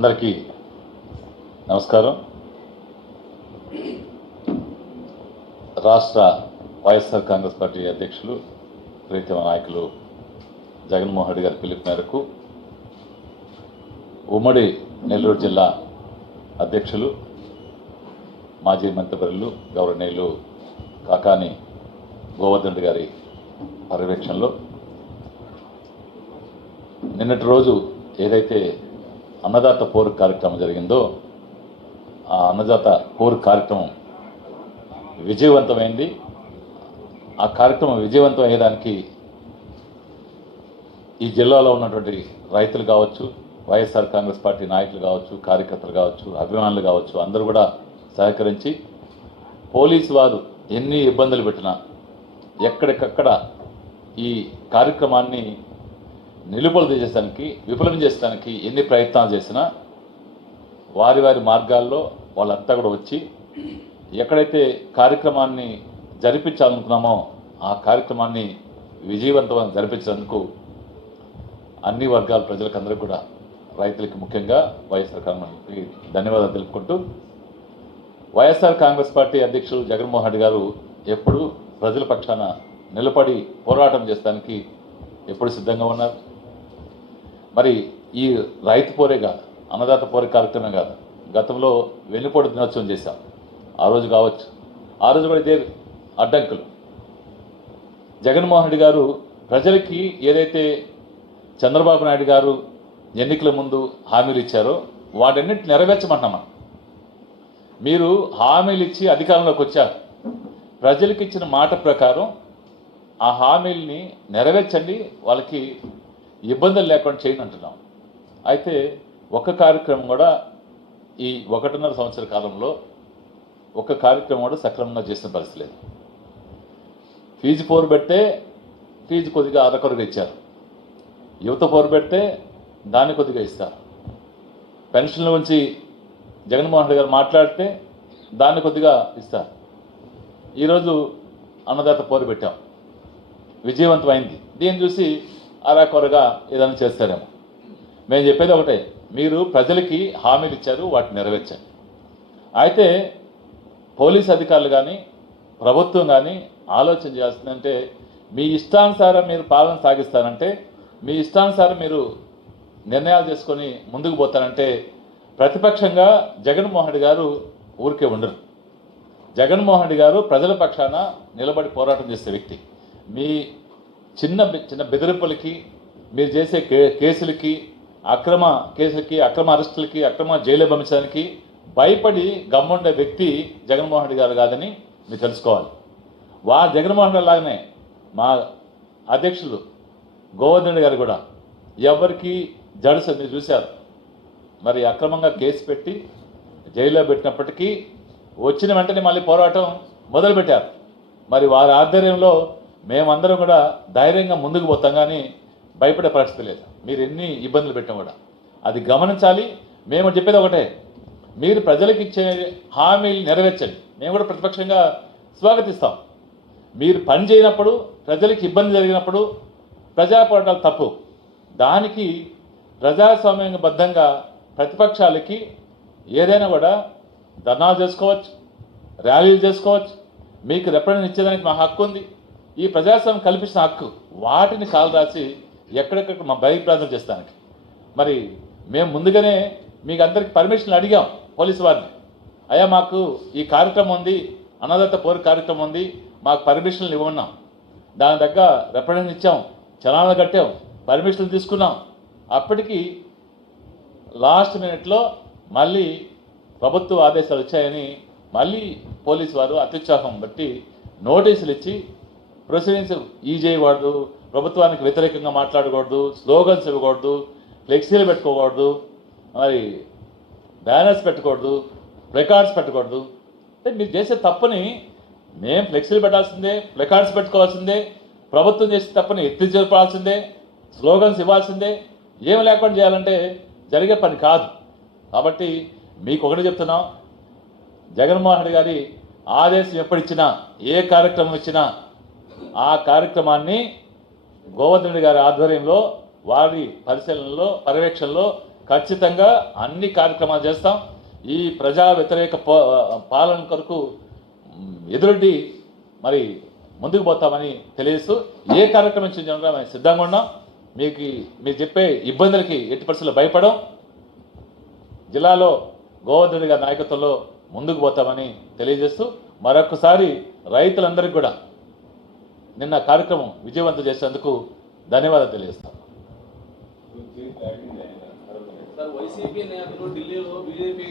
అందరికీ నమస్కారం. రాష్ట్ర వైఎస్ఆర్ కాంగ్రెస్ పార్టీ అధ్యక్షులు ప్రీతమ నాయకులు జగన్మోహన్ రెడ్డి గారి పిలుపు మేరకు ఉమ్మడి నెల్లూరు జిల్లా అధ్యక్షులు మాజీ మంత్రివర్యులు గౌరవనీయులు కాకాని గోవర్ధన్ రెడ్డి గారి పర్యవేక్షణలో నిన్నటి రోజు ఏదైతే అన్నదాత పోరు కార్యక్రమం జరిగిందో ఆ అన్నదాత పోరు కార్యక్రమం విజయవంతమైంది. ఆ కార్యక్రమం విజయవంతం అయ్యేదానికి ఈ జిల్లాలో ఉన్నటువంటి రైతులు కావచ్చు వైఎస్ఆర్ కాంగ్రెస్ పార్టీ నాయకులు కావచ్చు కార్యకర్తలు కావచ్చు అభిమానులు కావచ్చు అందరూ కూడా సహకరించి పోలీసు వారు ఎన్ని ఇబ్బందులు పెట్టినా ఎక్కడికక్కడ ఈ కార్యక్రమాన్ని నిలుపులు చేసేదానికి విఫలం చేసేదానికి ఎన్ని ప్రయత్నాలు చేసినా వారి వారి మార్గాల్లో వాళ్ళంతా కూడా వచ్చి ఎక్కడైతే కార్యక్రమాన్ని జరిపించాలనుకున్నామో ఆ కార్యక్రమాన్ని విజయవంతంగా జరిపించేందుకు అన్ని వర్గాల ప్రజలకు కూడా రైతులకి ముఖ్యంగా వైఎస్ఆర్ కాంగ్రెస్కి ధన్యవాదాలు తెలుపుకుంటూ వైఎస్ఆర్ కాంగ్రెస్ పార్టీ అధ్యక్షుడు జగన్మోహన్ రెడ్డి గారు ఎప్పుడు ప్రజల పక్షాన నిలబడి పోరాటం చేస్తానికి ఎప్పుడు సిద్ధంగా ఉన్నారు? మరి ఈ రైతు పోరే కాదు అన్నదాత పోరే కార్యక్రమం కాదు. గతంలో వెన్నుపోటు దినోత్సవం చేశాం. ఆ రోజు కావచ్చు. ఆ రోజు కూడా ఇదే అడ్డంకులు. జగన్మోహన్ రెడ్డి గారు ప్రజలకి ఏదైతే చంద్రబాబు నాయుడు గారు ఎన్నికల ముందు హామీలు ఇచ్చారో వాటన్నిటి నెరవేర్చమంటున్నాం మనం. మీరు హామీలు ఇచ్చి అధికారంలోకి వచ్చారు. ప్రజలకు ఇచ్చిన మాట ప్రకారం ఆ హామీల్ని నెరవేర్చండి వాళ్ళకి ఇబ్బందులు లేకుండా చేయని అంటున్నాం. అయితే ఒక కార్యక్రమం కూడా ఈ ఒకటిన్నర సంవత్సర కాలంలో ఒక కార్యక్రమం కూడా సక్రమంగా చేసిన పరిస్థితి లేదు. ఫీజు పోరు పెడితే ఫీజు కొద్దిగా అరకొరగా ఇచ్చారు. యువత పోరు పెడితే దాన్ని కొద్దిగా ఇస్తారు. పెన్షన్ల నుంచి జగన్మోహన్ రెడ్డి గారు మాట్లాడితే దాన్ని కొద్దిగా ఇస్తారు. ఈరోజు అన్నదాత పోరు పెట్టాం. విజయవంతమైంది. దీన్ని చూసి అరాకొరగా ఏదైనా చేస్తారేమో. మేము చెప్పేది ఒకటే మీరు ప్రజలకి హామీలు ఇచ్చారు వాటిని నెరవేర్చండి అయితే పోలీస్ అధికారులు కానీ ప్రభుత్వం కానీ ఆలోచన చేస్తుందంటే మీ ఇష్టానుసారం మీరు పాలన సాగిస్తారంటే మీ ఇష్టానుసారం మీరు నిర్ణయాలు చేసుకొని ముందుకు పోతారంటే ప్రతిపక్షంగా జగన్మోహన్ రెడ్డి గారు ఊరికే ఉండరు. జగన్మోహన్ రెడ్డి గారు ప్రజల పక్షాన నిలబడి పోరాటం చేసే వ్యక్తి. మీ చిన్న చిన్న బెదిరింపులకి మీరు చేసే కే కేసులకి అక్రమ కేసులకి అక్రమ అరెస్టులకి అక్రమ జైలు పంపించడానికి భయపడి గమ్ముండే వ్యక్తి జగన్మోహన్ రెడ్డి గారు కాదని మీరు తెలుసుకోవాలి. వా జగన్మోహన్ రెడ్డి లాగానే మా అధ్యక్షులు గోవర్ధన్ రెడ్డి గారు కూడా ఎవరికి జడుసు మీరు చూశారు. మరి అక్రమంగా కేసు పెట్టి జైల్లో పెట్టినప్పటికీ వచ్చిన వెంటనే మళ్ళీ పోరాటం మొదలుపెట్టారు. మరి వారి ఆధ్వర్యంలో మేమందరం కూడా ధైర్యంగా ముందుకు పోతాం కానీ భయపడే పరిస్థితి లేదు. మీరు ఎన్ని ఇబ్బందులు పెట్టినా కూడా. అది గమనించాలి. మేము చెప్పేది ఒకటే. మీరు ప్రజలకు ఇచ్చే హామీలు నెరవేర్చండి. మేము కూడా ప్రతిపక్షంగా స్వాగతిస్తాం. మీరు పని చేయనప్పుడు ప్రజలకు ఇబ్బంది జరిగినప్పుడు ప్రజా పోరాటాలు తప్పు. దానికి ప్రజాస్వామ్యబద్ధంగా ప్రతిపక్షాలకి ఏదైనా కూడా ధర్నాలు చేసుకోవచ్చు ర్యాలీలు చేసుకోవచ్చు. మీకు రిప్రజెంట్ ఇచ్చేదానికి మా హక్కు ఉంది. ఈ ప్రజాస్వామ్యం కల్పించిన హక్కు వాటిని కాలు రాసి ఎక్కడెక్కడ మా భయప్రాంతం చేస్తానికి. మరి మేము ముందుగానే మీకు అందరికి పర్మిషన్లు అడిగాం పోలీసు వారిని. అయ్యా మాకు ఈ కార్యక్రమం ఉంది అన్నదత్త పోరు కార్యక్రమం ఉంది మాకు పర్మిషన్లు ఇవ్వన్నాం దాని దగ్గర రిప్రజెంట్ ఇచ్చాం చలానాలు కట్టాం పర్మిషన్లు తీసుకున్నాం. అప్పటికి లాస్ట్ మినిట్లో మళ్ళీ ప్రభుత్వ ఆదేశాలు వచ్చాయని మళ్ళీ పోలీసు వారు అత్యుత్సాహం బట్టి నోటీసులు ఇచ్చి ప్రొసీడింగ్స్ ఈ చేయకూడదు. ప్రభుత్వానికి వ్యతిరేకంగా మాట్లాడకూడదు. స్లోగన్స్ ఇవ్వకూడదు. ఫ్లెక్సీలు పెట్టుకోకూడదు. మరి బ్యానర్స్ పెట్టకూడదు. ప్లెకార్డ్స్ పెట్టకూడదు. అంటే మీరు చేసే తప్పుని మేము ఫ్లెక్సీలు పెట్టాల్సిందే ప్లెకార్డ్స్ పెట్టుకోవాల్సిందే ప్రభుత్వం చేసే తప్పుని ఎత్తి చెప్పాల్సిందే స్లోగన్స్ ఇవ్వాల్సిందే. ఏమి లేకుండా చేయాలంటే జరిగే పని కాదు. కాబట్టి మీకు ఒకటి చెప్తున్నాం. జగన్మోహన్ రెడ్డి గారి ఆదేశం ఎప్పుడిచ్చినా ఏ కార్యక్రమం ఇచ్చినా ఆ కార్యక్రమాన్ని గోవర్ధనుడి గారి ఆధ్వర్యంలో వారి పరిశీలనలో పర్యవేక్షణలో ఖచ్చితంగా అన్ని కార్యక్రమాలు చేస్తాం. ఈ ప్రజా వ్యతిరేక పాలన కొరకు ఎదురొడ్డి మరి ముందుకు పోతామని తెలియస్తూ ఏ కార్యక్రమం చేయడం మేము సిద్ధంగా ఉన్నాం. మీకు మీరు చెప్పే ఇబ్బందులకి ఎట్టి పరిస్థితుల్లో భయపడం జిల్లాలో గోవర్ధనుడి గారి నాయకత్వంలో ముందుకు పోతామని తెలియజేస్తూ మరొకసారి రైతులందరికీ కూడా నిన్న కార్యక్రమం విజయవంతం చేసేందుకు ధన్యవాదాలు తెలియజేస్తాం వైసీపీ నేతలు ఢిల్లీలో బీజేపీ